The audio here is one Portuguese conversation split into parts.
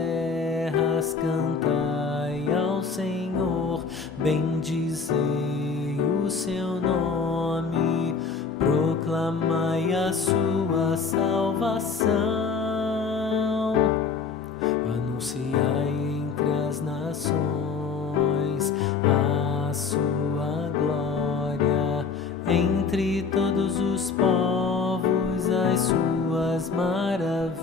terras, cantai ao Senhor, bendizei o seu nome, proclamai a sua salvação, anunciai entre as nações a sua glória, entre todos os povos as suas maravilhas,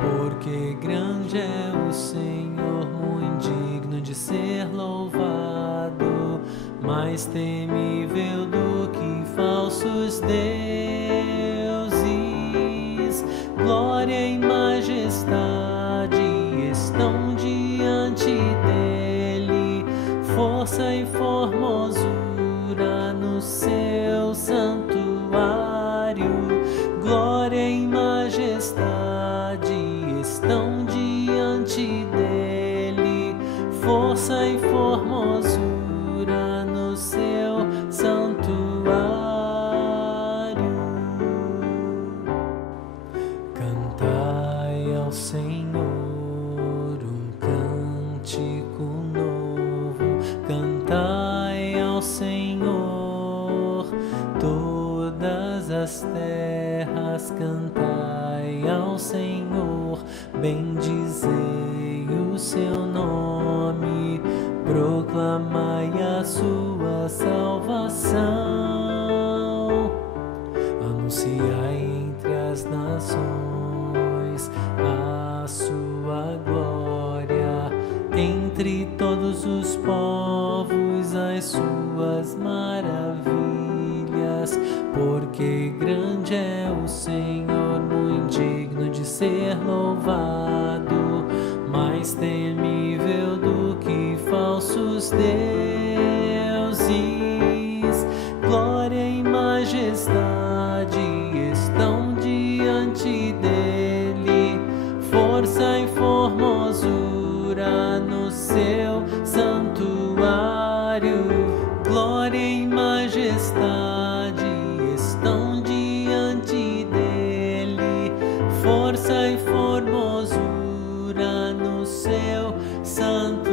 porque grande é o Senhor, muito digno de ser louvado, mais temível do que falsos deuses. Glória e majestade estão diante dele, força e formosura no seu santuário. Glória e majestade estão diante dele, força e formosura no seu santuário. Cantai ao Senhor um cântico novo, cantai ao Senhor todas as terras, cantai ao Senhor, bendizei o seu nome, proclamai a sua salvação, anunciai entre as nações a sua glória, entre todos os povos as suas maravilhas, porque grande é o Senhor, muito digno de ser louvado, mais temível do que falsos deuses. Glória e majestade estão diante dele, força e formosura no seu santuário. Glória e majestade estão diante dele, força e formosura no seu santuário.